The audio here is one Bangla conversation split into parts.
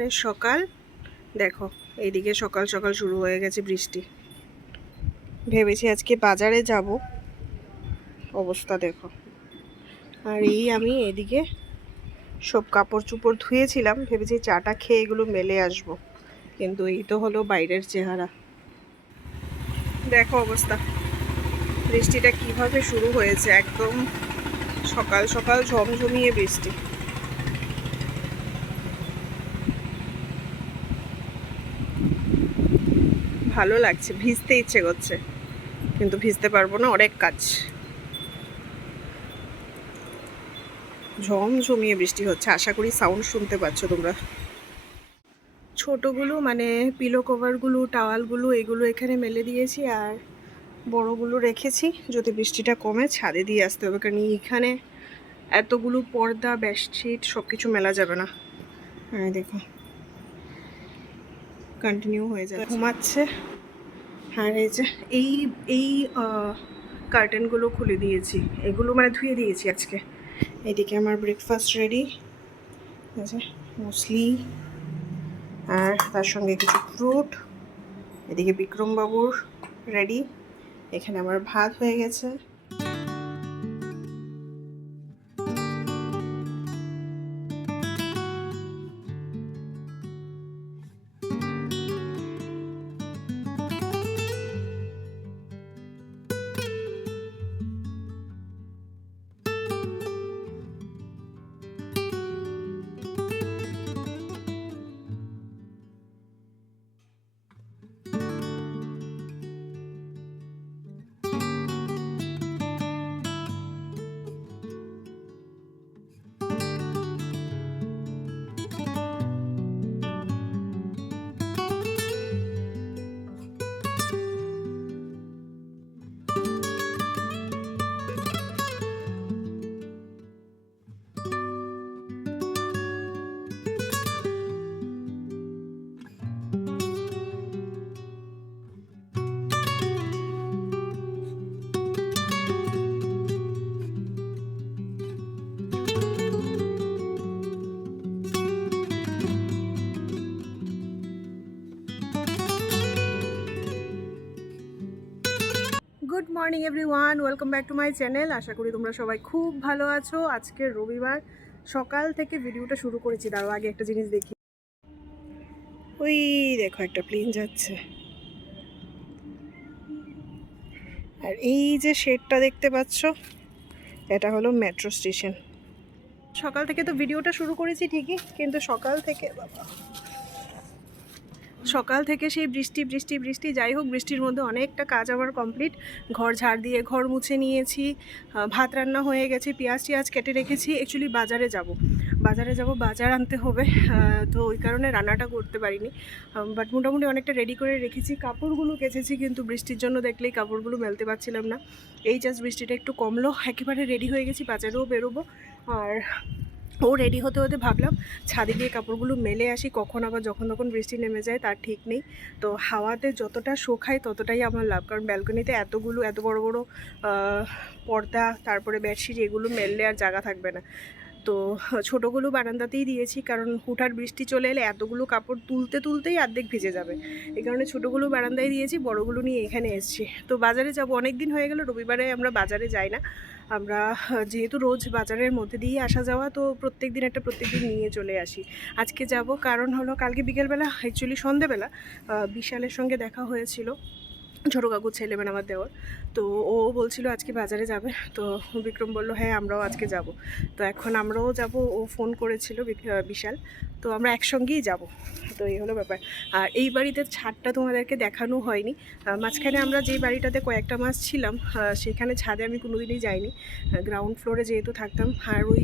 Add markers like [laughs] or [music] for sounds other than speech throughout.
রবিবারের সকাল। দেখো, এইদিকে সকাল সকাল শুরু হয়ে গেছে বৃষ্টি। ভেবেছি আজকে বাজারে যাব। অবস্থা দেখো। আর এই আমি এদিকে সব কাপড় চুপড় ধুয়েছিলাম। ভেবেছি চাটা খেয়ে এগুলো মেলে আসব। কিন্তু এই তো হলো বাইরের চেহারা। দেখো অবস্থা। বৃষ্টিটা কীভাবে শুরু হয়েছে? একদম সকাল সকাল ঝমঝমিয়ে বৃষ্টি। ভালো লাগছে, ভিজতে ইচ্ছে করছে। কিন্তু ভিজতে পারব না, অনেক কাজ। ঝমঝমিয়ে বৃষ্টি হচ্ছে, আশা করি সাউন্ড শুনতে পাচ্ছ তোমরা। ছোটগুলো মানে পিলো কভারগুলো টাওয়ালগুলো এগুলো এখানে মেলে দিয়েছি আর বড়গুলো রেখেছি। যদি বৃষ্টিটা কমে, ছাদে দিয়ে আসতে হবে, কারণ এখানে এতগুলো পর্দা বেডশিট সব কিছু মেলা যাবে না। হ্যাঁ দেখো। কন্টিনিউ হয়ে যাবে। ঘুমাচ্ছে। আর এই যে, এই এই কার্টেনগুলো খুলে দিয়েছি। এগুলো মানে ধুয়ে দিয়েছি আজকে। এদিকে আমার ব্রেকফাস্ট রেডি আছে মুসলি। আর তার সঙ্গে কিছু ফ্রুট এদিকে বিক্রমবাবুর রেডি এখানে আমার ভাত হয়ে গেছে। Morning everyone welcome back to my channel আশা করি তোমরা সবাই খুব ভালো আছো। আজকে রবিবার, সকাল থেকে ভিডিওটা শুরু করেছি। তারও আগে একটা জিনিস দেখি। ওই দেখো, একটা প্লেন যাচ্ছে। আর এই যে শেডটা দেখতে পাচ্ছ, এটা হলো মেট্রো স্টেশন সকাল থেকে তো ভিডিওটা শুরু করেছি ঠিকই, কিন্তু সকাল থেকে, বাবা। সকাল থেকে সেই বৃষ্টি বৃষ্টি বৃষ্টি, যাই হোক বৃষ্টির মধ্যে অনেকটা কাজ আমার কমপ্লিট। ঘর ঝাড় দিয়ে ঘর মুছে নিয়েছি ভাত রান্না হয়ে গেছে, পেঁয়াজ টিয়াজ কেটে রেখেছি। অ্যাকচুয়ালি বাজারে যাব। বাজারে যাব, বাজার আনতে হবে তো ওই কারণে রান্নাটা করতে পারিনি। বাট মোটামুটি অনেকটা রেডি করে রেখেছি। কাপড়গুলো কেচেছি কিন্তু বৃষ্টির জন্য দেখলেই কাপড়গুলো মেলতে পারছিলাম না। এই জাস্ট বৃষ্টিটা একটু কমলো, একেবারে রেডি হয়ে গেছি, বাজারেও বেরোবো। আর ও রেডি হতে হতে ভাবলাম, ছাদে গিয়ে কাপড়গুলো মেলে আসি, কখন আবার যখন তখন বৃষ্টি নেমে যায়, তার ঠিক নেই। তো হাওয়াতে যতটা শোখায় ততটাই আমার লাভ, কারণ ব্যালকনিতে এতগুলো, এত বড় বড় পর্দা, তারপরে বেডশিট এগুলো মেললে আর জায়গা থাকবে না। তো ছোটোগুলো বারান্দাতেই দিয়েছি, কারণ হুঠার বৃষ্টি চলে এলে এতগুলো কাপড় তুলতে তুলতেই অর্ধেক ভিজে যাবে। এই কারণে ছোটোগুলো বারান্দায় দিয়েছি বড়গুলো নিয়ে এখানে এসেছি। তো বাজারে যাব অনেক দিন হয়ে গেল, রবিবারে আমরা বাজারে যাই না। আমরা যেহেতু রোজ বাজারের মধ্যে দিয়ে আসা যাওয়া, তো প্রত্যেক দিন একটা প্রত্যেক দিন নিয়ে চলে আসি। আজকে যাব, কারণ হলো কালকে বিকেলবেলা অ্যাকচুয়ালি সন্ধেবেলা বিশালের সঙ্গে দেখা হয়েছিল। ছোটো কাকুর ছেলে মানে আমার দেওয়ার তো ও বলছিল আজকে বাজারে যাবে। তো বিক্রম বলল হ্যাঁ আমরাও আজকে যাব। তো এখন আমরাও যাব। ও ফোন করেছিল বিশাল। তো আমরা একসঙ্গেই যাব। তো এই হলো ব্যাপার। আর এই বাড়িতে ছাদটা তোমাদেরকে দেখানো হয়নি। মাঝখানে আমরা যেই বাড়িটাতে কয়েকটা মাস ছিলাম সেখানে ছাদে আমি কোনোদিনই যাইনি। গ্রাউন্ড ফ্লোরে যেহেতু থাকতাম, আর ওই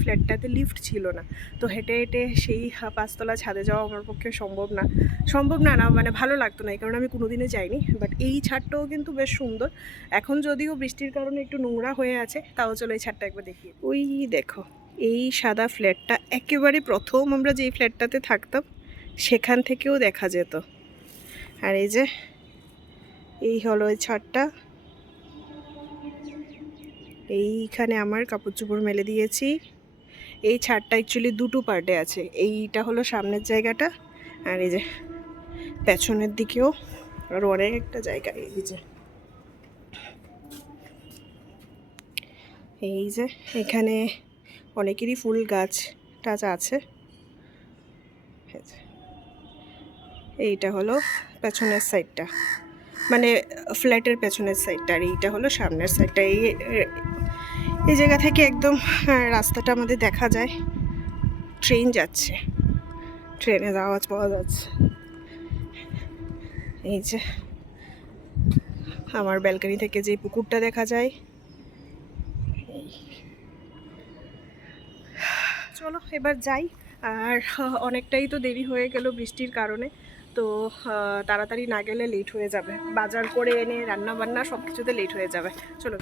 ফ্ল্যাটটাতে লিফট ছিল না। তো হেঁটে হেঁটে সেই পাঁচতলা ছাদে যাওয়া আমার পক্ষে সম্ভব না। সম্ভব না না মানে ভালো লাগতো না, এই কারণে আমি কোনোদিনই যাইনি। বাট এই ছাদটাও কিন্তু বেশ সুন্দর। এখন যদিও বৃষ্টির কারণে একটু নোংরা হয়ে আছে, তাও চলো এই ছাদটা একবার দেখি ওই দেখো, এই সাদা ফ্ল্যাটটা একেবারে প্রথম আমরা যেই ফ্ল্যাটটাতে থাকতাম, সেখান থেকেও দেখা যেত। আর এই যে, এই হলো এই ছাদটা। এইখানে আমার কাপড় চোপড় মেলে দিয়েছি। এই ছাদটা অ্যাকচুয়ালি দুটো পার্টে আছে। এইটা হলো সামনের জায়গাটা, আর এই যে, পেছনের দিকেও আরও অনেক একটা জায়গা। এই যে এই যে, এখানে অনেকেরই ফুল গাছ। টাছ আছে। এই এইটা হলো পেছনের সাইডটা। মানে ফ্ল্যাটের পেছনের সাইডটা আর এইটা হলো সামনের সাইডটা। এই এই জায়গা থেকে একদম আহ, রাস্তাটা আমাদের দেখা যায়। ট্রেন যাচ্ছে। ট্রেনের আওয়াজ পাওয়া যাচ্ছে। এই যে আমার ব্যালকনি থেকে যে পুকুরটা দেখা যায় এই। চলো, এবার যাই। আর, [laughs] অনেকটাই তো দেরি হয়ে গেল বৃষ্টির কারণে। তো তাড়াতাড়ি না গেলে লেট হয়ে যাবে। বাজার করে এনে রান্না বান্না সব কিছুতে লেট হয়ে যাবে। চলো।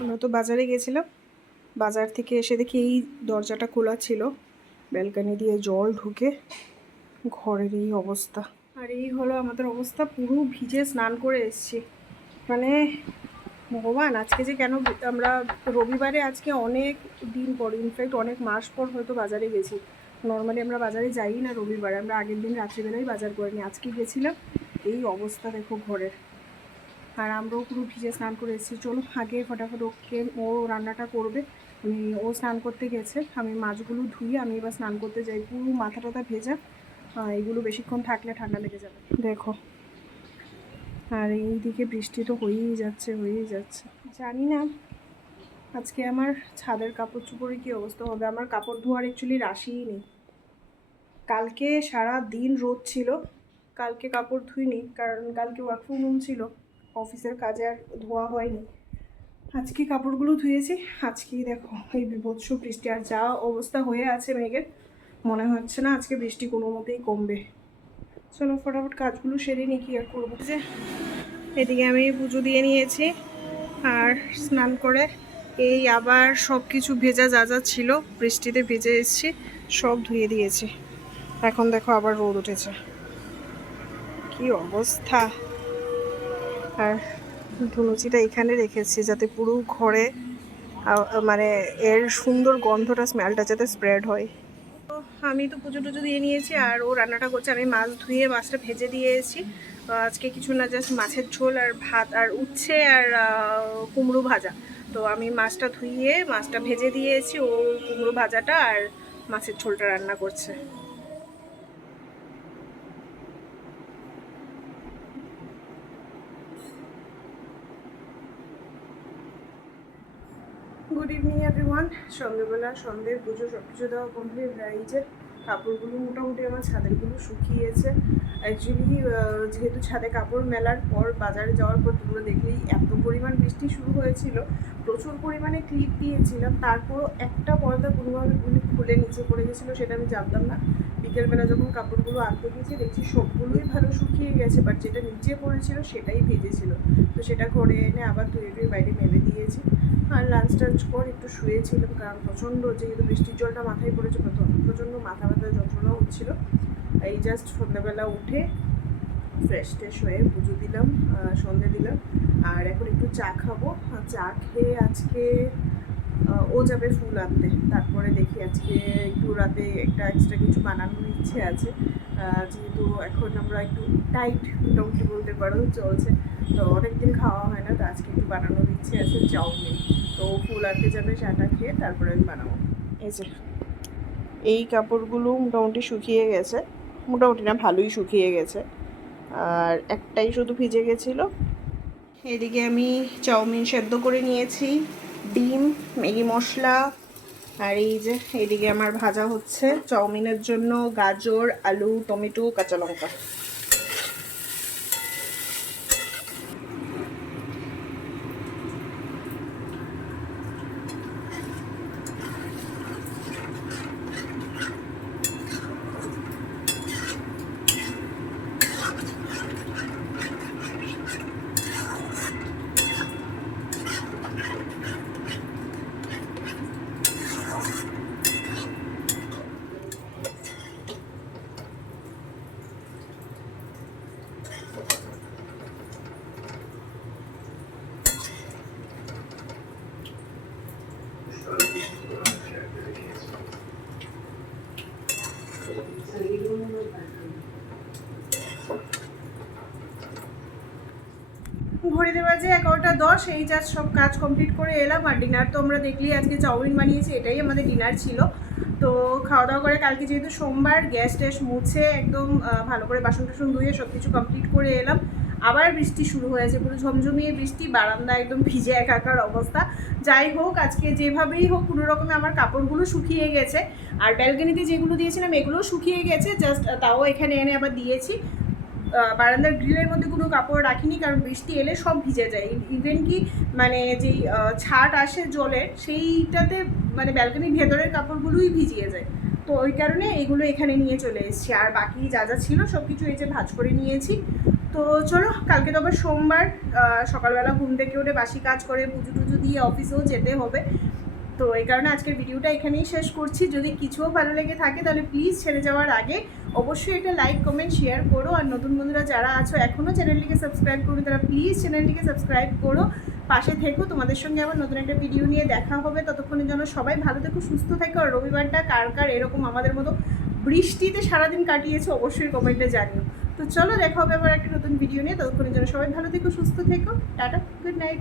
আমরা তো বাজারে গেছিলাম। বাজার থেকে এসে দেখি এই দরজাটা খোলা ছিল। ব্যালকানি দিয়ে জল ঢুকে ঘরের এই অবস্থা। আর এই হলো আমাদের অবস্থা, পুরো ভিজে স্নান করে এসেছি। মানে ভগবান, আজকে যে কেন আমরা রবিবারে, আজকে অনেক দিন পর ইনফ্যাক্ট অনেক মাস পর হয়তো বাজারে গেছি। নর্মালি আমরা বাজারে যাই না রবিবারে, আমরা আগের দিন রাত্রিবেলায় বাজার করে নিই। আজকে গেছিলাম, এই অবস্থা দেখো ঘরের। আর আমরাও পুরো ভিজে স্নান করে এসেছি। চলো আগে ফটাফট ওকে, ও রান্নাটা করবে। আমি ও স্নান করতে গেছে। আমি মাছগুলো ধুয়ে আমি এবার স্নান করতে যাই। পুরো মাথা টাথা ভেজা। এগুলো বেশিক্ষণ থাকলে ঠান্ডা লেগে যাবে। দেখো। আর এইদিকে বৃষ্টি তো হয়েই যাচ্ছে হয়েই যাচ্ছে। জানি না আজকে আমার ছাদের কাপড় চোপড়ের কী অবস্থা হবে? আমার কাপড় ধোয়ার অ্যাকচুয়ালি রাশিই নেই। কালকে সারা দিন রোদ ছিল, কালকে কাপড় ধুইনি, কারণ কালকে ওয়ার্ক ফ্রম হোম ছিল, অফিসের কাজে আর ধোয়া হয়নি। আজকে কাপড়গুলো ধুয়েছি, আজকেই দেখো এই বিভৎস বৃষ্টি, আর যা অবস্থা হয়ে আছে মেঘের, মনে হচ্ছে না আজকে বৃষ্টি কোনো মতেই কমবে। চলো ফটাফট কাজগুলো সেরে নিই, কি আর করব? যে, এদিকে আমি পুজো দিয়ে নিয়েছি, আর স্নান করে এই আবার সব কিছু ভেজা যা যা ছিল, বৃষ্টিতে ভেজে এসেছি, সব ধুয়ে দিয়েছি। এখন দেখো আবার রোদ উঠেছে। কি অবস্থা? আর ধুনুচিটা এখানে রেখেছি যাতে পুরো ঘরে মানে এর সুন্দর গন্ধটা স্মেলটা যাতে স্প্রেড হয়। আমি তো পুজো টুজো দিয়ে নিয়েছি আর ও রান্নাটা করছে। আমি মাছ ধুয়ে, মাছটা ভেজে দিয়েছি তো আজকে কিছু না জাস্ট মাছের ঝোল আর ভাত আর উচ্ছে আর কুমড়ো ভাজা। তো আমি মাছটা ধুইয়ে, মাছটা ভেজে দিয়েছি, ও কুমড়ো ভাজাটা আর মাছের ঝোলটা রান্না করছে। গুড ইভিনিং এভরিওয়ান সন্ধ্যেবেলা, সন্ধ্যের পুজো সব কিছু দেওয়া কমপ্লিট যে কাপড়গুলো মোটামুটি আমার ছাদেরগুলো শুকিয়েছে। অ্যাকচুয়ালি যেহেতু ছাদে কাপড় মেলার পর বাজারে যাওয়ার পর তোমরা দেখলেই এত পরিমাণ বৃষ্টি শুরু হয়েছিল, প্রচুর পরিমাণে ক্লিপ দিয়েছিলাম। তারপরও একটা পর্দা কোনোভাবে খুলে নিচে পড়ে গেছিল সেটা আমি জানতাম না। বিকেলবেলা যখন কাপড়গুলো আনতে গেছি দেখছি সবগুলোই ভালো শুকিয়ে গেছে বাট যেটা নিচে পড়েছিল সেটাই ভেজেছিল। তো সেটা করে এনে আবার ধুয়ে ধুয়ে বাইরে মেলে দিয়েছি। আর লাঞ্চ টাঞ্চ পর একটু শুয়েছিলাম, কারণ প্রচণ্ড যেহেতু বৃষ্টির জলটা মাথায় পড়েছে প্রচণ্ড মাথা ব্যথা যন্ত্রণা হচ্ছিল। এই জাস্ট সন্ধ্যাবেলা উঠে ফ্রেশ ট্রেশ হয়ে পুজো দিলাম সন্ধে দিলাম। আর এখন একটু চা খাব। চা খেয়ে আজকে ও যাবে ফুল আনতে। তারপরে দেখি আজকে একটু রাতে একটা এক্সট্রা কিছু বানানোর ইচ্ছে আছে। যেহেতু এখন আমরা একটু টাইট মোটামুটি বলতে পারো, চলছে। তো অনেকদিন খাওয়া হয় না, তো আজকে একটু বানানোর ইচ্ছে আছে চাউমিন। তো ফুল আনতে যাবে চাটা খেয়ে তারপরে আমি বানাবো। এই যে, এই কাপড়গুলো মোটামুটি শুকিয়ে গেছে। মোটামুটি না, ভালোই শুকিয়ে গেছে। আর একটাই শুধু ভিজে গেছিল। এদিকে আমি চাউমিন সেদ্ধ করে নিয়েছি। ডিম, ম্যাগি মশলা, আর এই যে এদিকে আমার ভাজা হচ্ছে। চাউমিনের জন্য গাজর, আলু, টমেটো, কাঁচা লঙ্কা। ঘড়িতে বাজে এগারোটা দশ, এই যা সব কাজ কমপ্লিট করে এলাম আর ডিনার তো আমরা দেখলি আজকে চাউমিন বানিয়েছি, এটাই আমাদের ডিনার ছিল। তো খাওয়া দাওয়া করে কালকে যেহেতু সোমবার, গ্যাস ট্যাস মুছে একদম ভালো করে বাসন টাসন ধুয়ে সব কিছু কমপ্লিট করে এলাম। আবার বৃষ্টি শুরু হয়েছে, পুরো ঝমঝমিয়ে বৃষ্টি, বারান্দা একদম ভিজে একাকার অবস্থা। যাই হোক, আজকে যেভাবেই হোক, কোনো রকমে আমার কাপড়গুলো শুকিয়ে গেছে। আর ব্যালকনিতে যেগুলো দিয়েছিলাম, এগুলোও শুকিয়ে গেছে জাস্ট তাও এখানে এনে আবার দিয়েছি। বারান্দার গ্রিলের মধ্যে কোনো কাপড় রাখিনি, কারণ বৃষ্টি এলে সব ভিজে যায়। ইভেন কি মানে যেই ছাট আসে জলের, সেইটাতে মানে ব্যালকনির ভেতরের কাপড়গুলোই ভিজিয়ে যায়। তো ওই কারণে এগুলো এখানে নিয়ে চলে এসেছি। আর বাকি যা যা ছিল সব কিছু এই যে ভাজ করে নিয়েছি। তো চলো, কালকে তো আবার সোমবার সকালবেলা ঘুম থেকে উঠে বাসি কাজ করে পুজো টুজো দিয়ে অফিসেও যেতে হবে। তো এই কারণে আজকের ভিডিওটা এখানেই শেষ করছি। যদি কিছুও ভালো লেগে থাকে তাহলে প্লিজ ছেড়ে যাওয়ার আগে অবশ্যই একটা লাইক কমেন্ট শেয়ার করো। আর নতুন বন্ধুরা যারা আছো এখনও চ্যানেলটিকে সাবস্ক্রাইব করো তারা প্লিজ চ্যানেলটিকে সাবস্ক্রাইব করো। পাশে থেকো, তোমাদের সঙ্গে আবার নতুন একটা ভিডিও নিয়ে দেখা হবে। ততক্ষণের জন্য সবাই ভালো থেকো, সুস্থ থেকো। আর রবিবারটা কার কার এরকম আমাদের মতো বৃষ্টিতে সারাদিন কাটিয়েছো, অবশ্যই কমেন্টে জানিও। তো চলো দেখা হবে আবার একটা নতুন ভিডিও নিয়ে। ততক্ষণের জন্য সবাই ভালো থেকো, সুস্থ থেকো। Tata good night